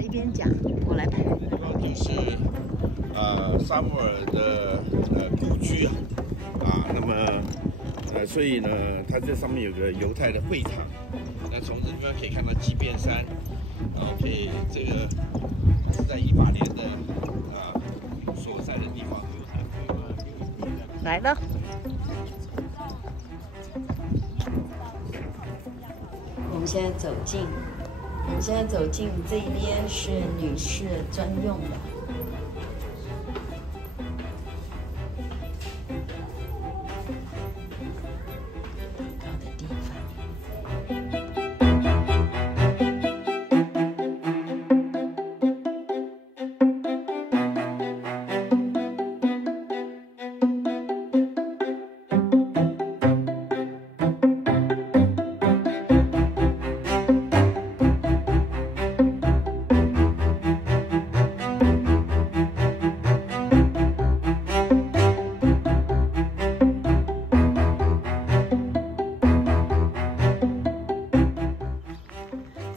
一边讲，我来拍。地方就是撒母耳的故居那么所以呢，它这上面有个犹太的会堂。那从这地方可以看到基遍山，可以这个是在18年的所在的地方。来了。我们现在走进这边是女士专用的。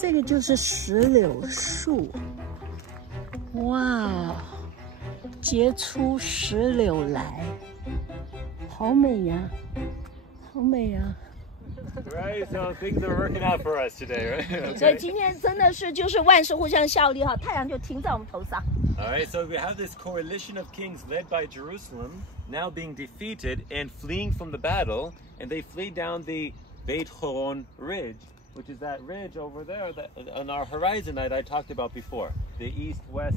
这个就是石榴树，哇，结出石榴来，好美呀，好美呀。Right, so things are working out for us today, right? 所以今天真的是就是万事互相效力哈，太阳就停在我们头上。All right, so we have this coalition of kings led by Jerusalem now being defeated and fleeing from the battle, and they flee down the Beit Horon Ridge, which is that ridge over there that, on our horizon that I talked about before, the east-west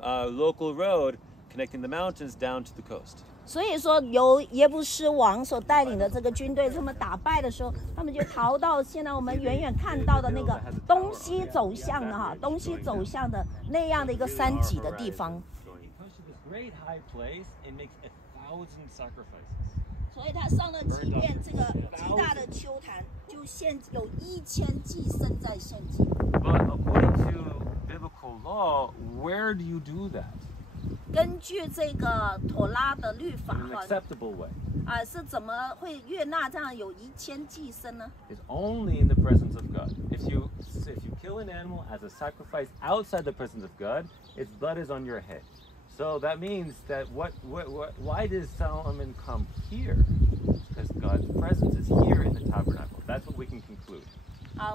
local road connecting the mountains down to the coast. 所以说，由耶布斯王所带领的这个军队，他们打败的时候，他们就逃到现在我们远远看到的那个东西走向的东西走向的那样的一个山脊的地方。所以他上了几遍这个极大的丘坛，就有1000祭牲在献祭。But according to biblical law, where do you do that? 根据这个妥拉的律法是怎么会悦纳这样有1000祭牲呢？ It's only in the presence of God. If you kill an animal as a sacrifice outside the presence of God, its blood is on your head. So that means that why does Solomon come here? Because God's presence is here in the tabernacle. That's what we can conclude.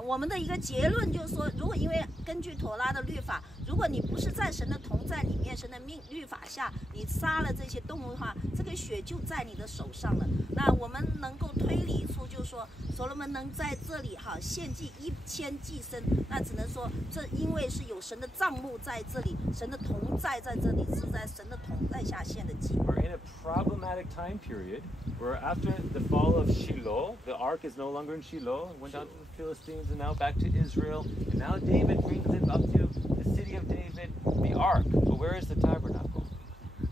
我们的一个结论就是说，如果因为根据妥拉的律法，如果你不是在神的同在里面，神的律法下，你杀了这些动物的话，这个血就在你的手上了。那我们能够推理出，就是说，所罗门能在这里献祭1000祭牲，那只能说这因为是有神的帐幕在这里，神的同在在这里，是在神的同在下献的祭。We're in a problematic time period where after the fall of Shiloh, the ark is no longer in Shiloh, it went down to the Philistines and now back to Israel, and now David brings it up to the city of David, the ark. But where is the tabernacle?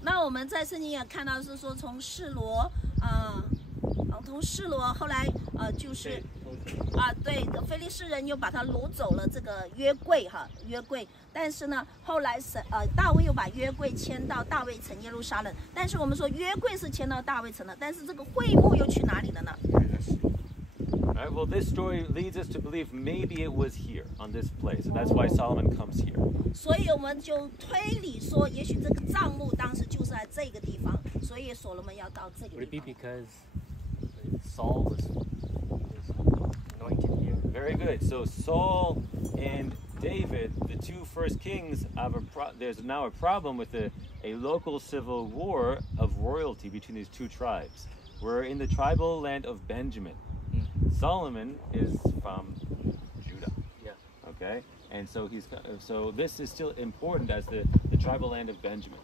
那我们在圣经也看到是说从示罗后来就是对，非利士人又把他掳走了这个约柜约柜，但是呢后来大卫又把约柜迁到大卫城耶路撒冷，但是我们说约柜是迁到大卫城了，但是这个会幕又去哪里了呢？ All right, well, this story leads us to believe maybe it was here on this place, and that's why Solomon comes here. 所以我们就推理说，也许这个帐幕当时就是在这个地方，所以所罗门要到这个地方。Would it be because Saul was anointed here? Very good. So Saul and David, the two first kings, there's now a problem with a local civil war of royalty between these two tribes. We're in the tribal land of Benjamin. Solomon is from Judah. Yeah. Okay. And so this is still important as the tribal land of Benjamin.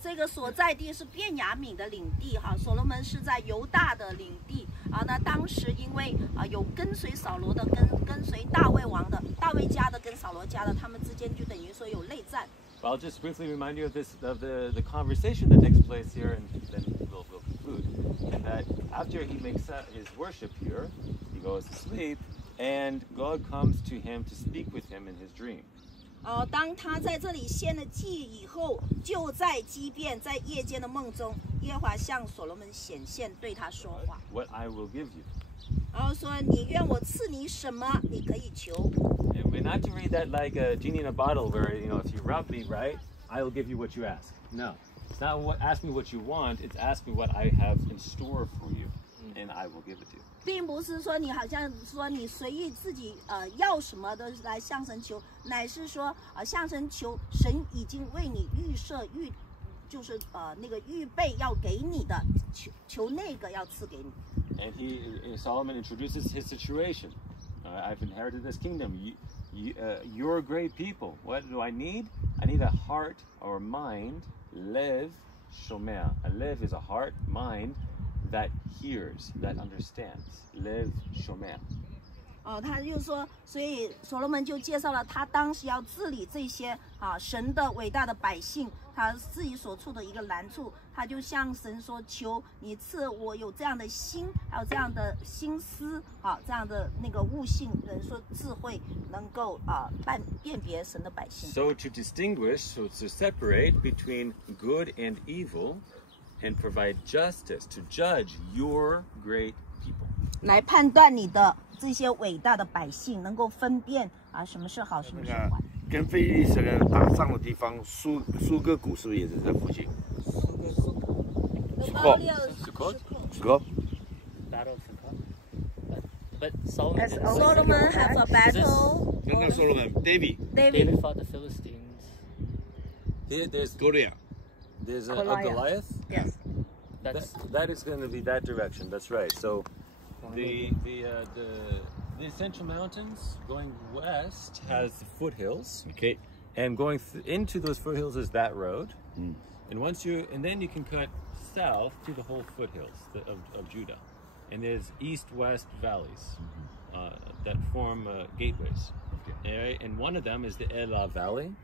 这个所在地是便雅悯的领地所罗门是在犹大的领地那当时因为有跟随扫罗的跟随大卫王的，大卫家的跟扫罗家的，他们之间就等于说有内战。I'll just briefly remind you of the conversation that takes place here, and then we'll conclude. And that after he makes his worship here, he goes to sleep, and God comes to him to speak with him in his dream. 当他在这里献了祭以后，就在畸变，在夜间的梦中，耶和华向所罗门显现，对他说话。What I will give you. 然后说：“你愿我赐你什么，你可以求。” And we're not to read that like a genie in a bottle, where if you rub me right, I will give you what you ask. No, it's not ask me what you want. It's ask me what I have in store for you, and I will give it to you. 并不是说你好像说你随意自己要什么的来向神求，乃是说向神求，神已经为你预设就是那个预备要给你的，求那个要赐给你。And Solomon introduces his situation. I've inherited this kingdom. You're a great people. What do I need? I need a heart or mind, lev shomea. A lev is a heart, mind that hears, that understands. Lev shomea. 他就说，所以所罗门就介绍了他当时要治理这些神的伟大的百姓，他自己所处的一个难处，他就向神说：“求你赐我有这样的心，还有这样的心思，这样的那个悟性，人说智慧，能够辨别神的百姓。” So to distinguish, so to separate between good and evil, and provide justice to judge your great people. 来判断你的这些伟大的百姓，能够分辨什么是好，什么是坏。跟非利士人打仗的地方，苏格谷是不是也是在附近？苏格。Battle of Sukkot. But Solomon have a battle. No, Solomon, David fought the Philistines. There's Goliath. There's a Goliath. Yes. That is going to be that direction. That's right. So the Central Mountains going west has the foothills. Okay. And going into those foothills is that road. And then you can cut south to the whole foothills of Judah. And there's east-west valleys that form gateways. Okay. And one of them is the Elah Valley.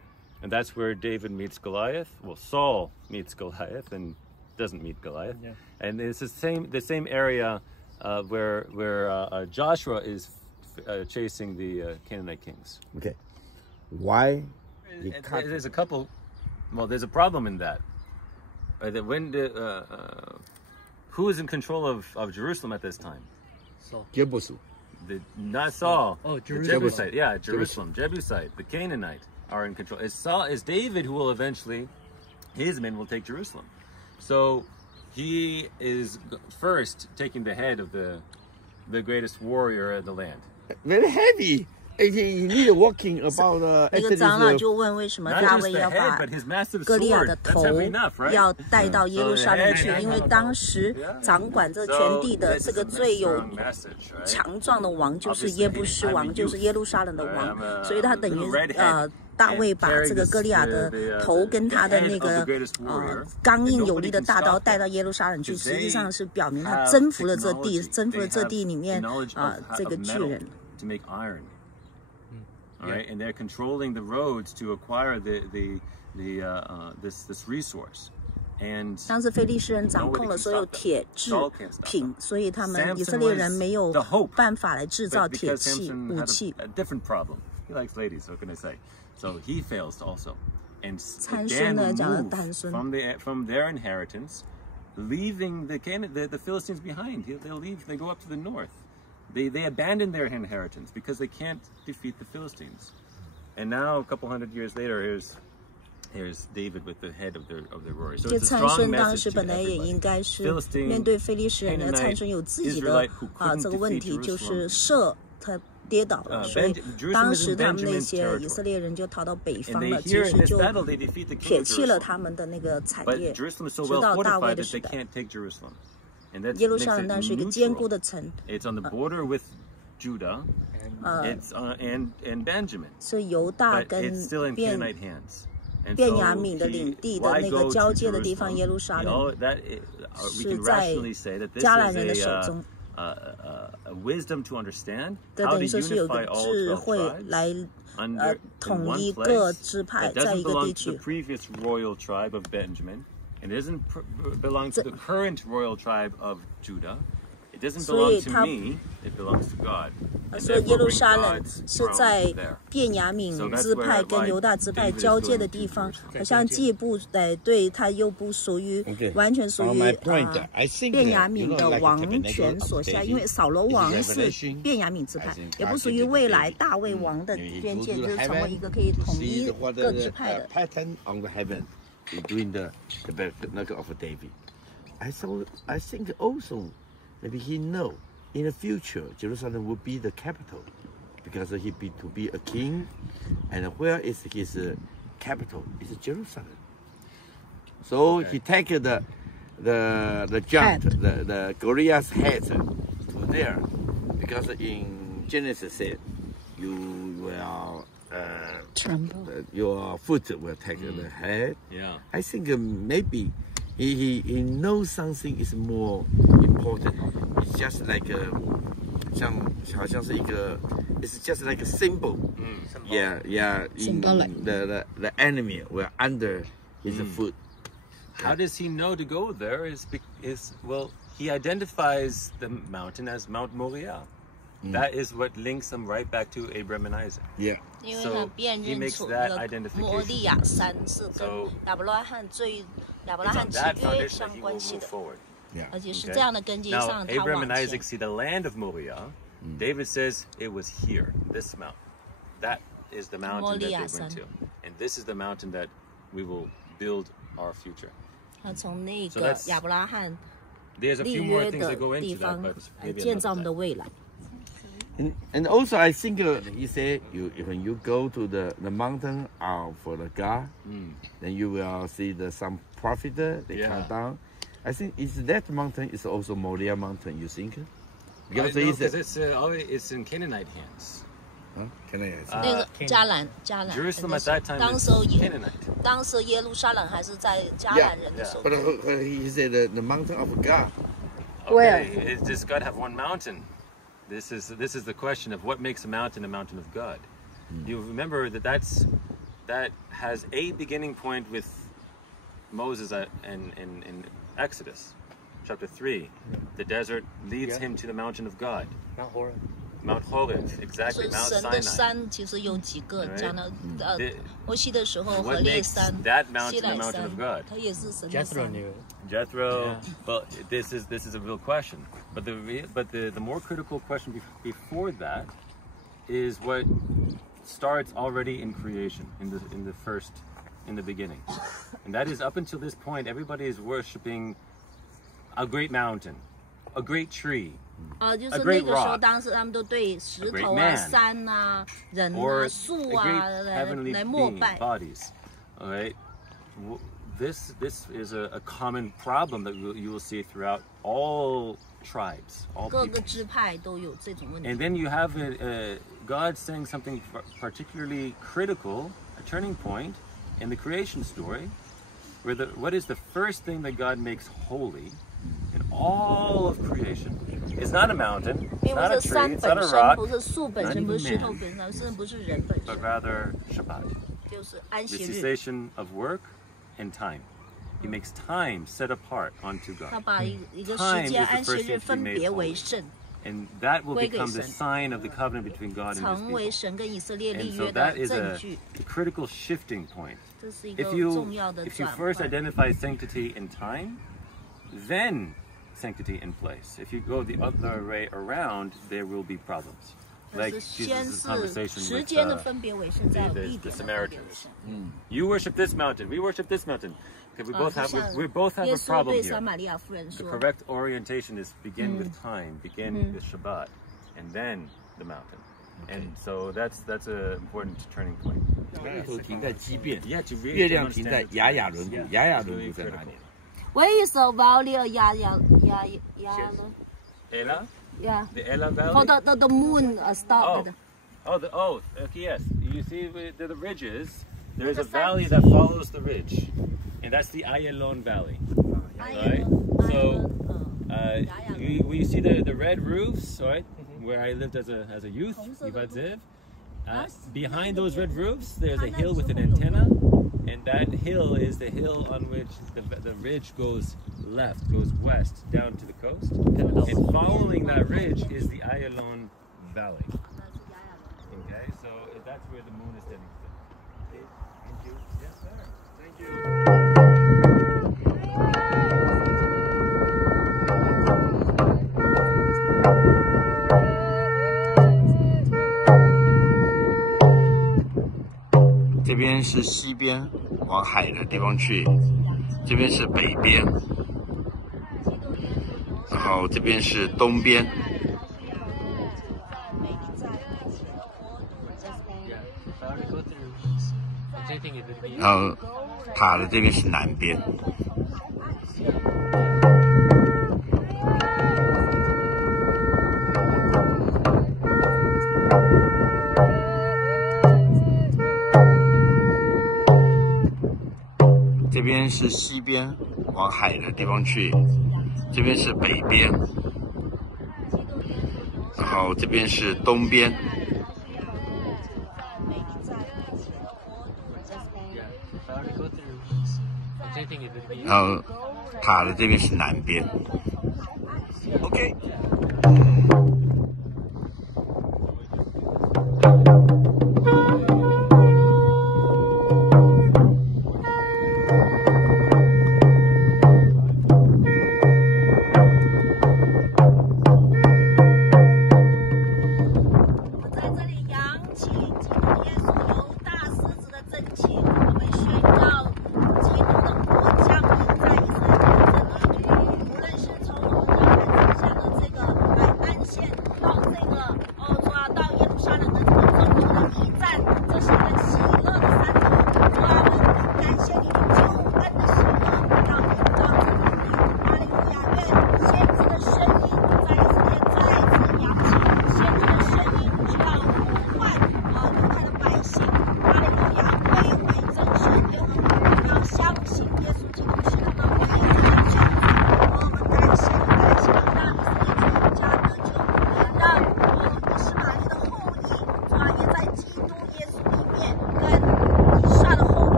And that's where David meets Goliath. Well, Saul meets Goliath and doesn't meet Goliath. Yeah. And it's the same area where Joshua is chasing the Canaanite kings. Okay. Why? There's a couple. Well, there's a problem in that. Who is in control of Jerusalem at this time? Saul. Jebusu. Not Saul. Oh, Jerusalem. The Jebusite. Yeah, Jerusalem. Jebusite. The Canaanite are in control. It's David who will eventually, his men will take Jerusalem. So he is first taking the head of the greatest warrior of the land. Very heavy. You need walking about. 那个长老就问为什么大卫要把歌利亚的头要带到耶路撒冷去？因为当时掌管这全地的这个最有强壮的王就是耶布斯王，就是耶路撒冷的王，所以他等于大卫把这个歌利亚的头跟他的那个刚硬有力的大刀带到耶路撒冷去，实际上是表明他征服了这地，征服了这地里面这个巨人。All right, and they're controlling the roads to acquire this resource. And 当时非利士人掌控了所有铁制品，所以他们以色列人没有办法来制造铁器武器。A different problem. He likes ladies. What can I say? So he fails also. And 参孙呢，讲了参孙。From their inheritance, leaving the Philistines behind. They'll leave. They go up to the north. They abandon their inheritance because they can't defeat the Philistines. And now, a couple hundred years later, here's David with the head of the warrior. So it's a strong message to everybody. 面对非利士人的参孙有自己的这个问题，就是射他跌倒了，所以当时他们那些以色列人就逃到北方了，其实就撇弃了他们的那个产业，直到大卫的时代。耶路撒冷当然是一个坚固的城。It's on the border with Judah. It's and Benjamin. 是犹大跟便雅悯的领地的那个交界的地方，耶路撒冷是在迦南人的手中。Wisdom to understand. 这等于说是有个智慧来统一各支派在一个地区。The previous royal tribe of Benjamin. It doesn't belong to the current royal tribe of Judah. It doesn't 所以 belong to 它 me, it belongs to God. And 所以 therefore 耶路 bring 撒冷 God's 是 throne 在 there. 便雅悯支派跟犹大支派 So that's where, like, 交界的地方，好像既不对，它又不属于完全属于便雅悯的王权所下，因为扫罗王是便雅悯支派，也不属于未来大卫王的边界，就是成为一个可以统一各支派的。Pattern on the heaven, doing the tabernacle of David. I think also maybe he know in the future Jerusalem will be the capital because he be to be a king, and where is his capital? It's Jerusalem. So he take the jump, the Goliath's head to there, because in Genesis said you will your foot will take the head. Yeah. I think maybe he knows something is more important. It's just like it's just like a symbol. Yeah. The enemy were under his foot. How does he know to go there? Well, he identifies the mountain as Mount Moriah. That is what links him right back to Abraham and Isaac. Yeah. 因为他辨认出了摩利亚山是跟亚伯拉罕之约相关系的，而且是这样的根基上 Now, Abraham and Isaac see the land of Moriah. David says it was here, this mountain. That is the mountain that they went to. And this is the mountain that we will build our future. 他从那个亚伯拉罕 There's a 立 few more 约 things 的 that go 地 into 方 that, but maybe 建造我 another 们的 time. 未来。And also, I think he said, when you go to the mountain for the God, then you will see some prophet they come down. I think that mountain is also Moriah mountain. You think? Because it's in Canaanite hands. Huh? Can I? 那个迦南 Jerusalem at that time 当 is 时 Canaanite. 当时耶路撒冷还是在迦南人的手 But 中。 he said the mountain of God. Okay, does God have one mountain? This is the question of what makes a mountain of God. You remember that has a beginning point with Moses in Exodus chapter 3. The desert leads him to the mountain of God. Mount Horeb. Exactly, 是 Mount 神的 Sinai. 山其实有几个，讲到摩西的时候，河 What 烈 makes 山、 that 西 mountain the 奈 mountain 山 of God?，它也是神的 Jethro 山。 knew. Jethro, well, this is a real question. But the more critical question before that is what starts already in creation, in the beginning, and that is up until this point, everybody is worshiping a great mountain, a great tree, 就是那个时候，当时他们都对石头啊、山啊、人啊、树啊来膜拜。 bodies. All right. This is a common problem that you will see throughout all tribes, all 各个 people. 支派都有这种问题。 And then you have God saying something particularly critical, a turning point in the creation story, where what is the first thing that God makes holy in all of creation? It's not a mountain, it's 并不 not a 是 tree, 山 it's 本 not a 身， rock, 不是树本身， not 不是 even 石头 man. 本身，甚至不是人本 but 身， rather Shabbat, 就是安 the 息日。 cessation of work and time. He makes time set apart unto 他 God. 把一个时间安息日分别为圣， And that will 归给 become the 神。 sign of the covenant between God and 成为 His people. 神跟以色列 And 立 so 约 that 的 is 证 a 据。 critical shifting point. 这是一个 If you 重要的 if you 转 first 换。 identify sanctity in time, then sanctity in place. If you go the other way around, there will be problems. 可 Like 是先 Jesus' 是 conversation 时 with 间的分别为圣，再有 the 地点的分别为圣。 You worship this mountain, we worship this mountain. Okay, we both have 就像 we both have 耶 a 稣 problem 对 here. 撒玛利亚妇人 The 说 correct orientation is begin with time, begin with Shabbat, and then the mountain. And so that's an important turning point. 头停在畸变， Yeah, to really 月亮停 understand 在 the 雅雅 times. 伦 Yeah, 谷，雅雅 it's 伦 really 谷在哪里 critical.？ Where is the valley of Ela? Yeah. The Ela For Valley? the moon stop. Okay, yes. You see the ridges. There's a valley that follows the ridge, and that's the Ayalon Valley. Right? So we see the red roofs, right? Where I lived as a youth, Ivad Zev. Behind those red roofs, there's a hill with an antenna, And that hill is the hill on which the ridge goes left, goes west down to the coast. And following that ridge is the Ayalon Valley. Okay, so that's where the moon is standing still. Okay, thank you. Yes, sir. Thank you. 这边是西边，往海的地方去；这边是北边，然后这边是东边。然后塔的这边是南边。这边是西边，往海的地方去；这边是北边，然后这边是东边。然后塔的这边是南边。OK。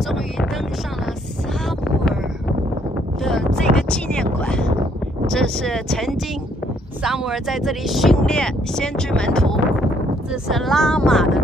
终于登上了撒母耳的这个纪念馆，这是曾经撒母耳在这里训练先知门徒，这是拉玛的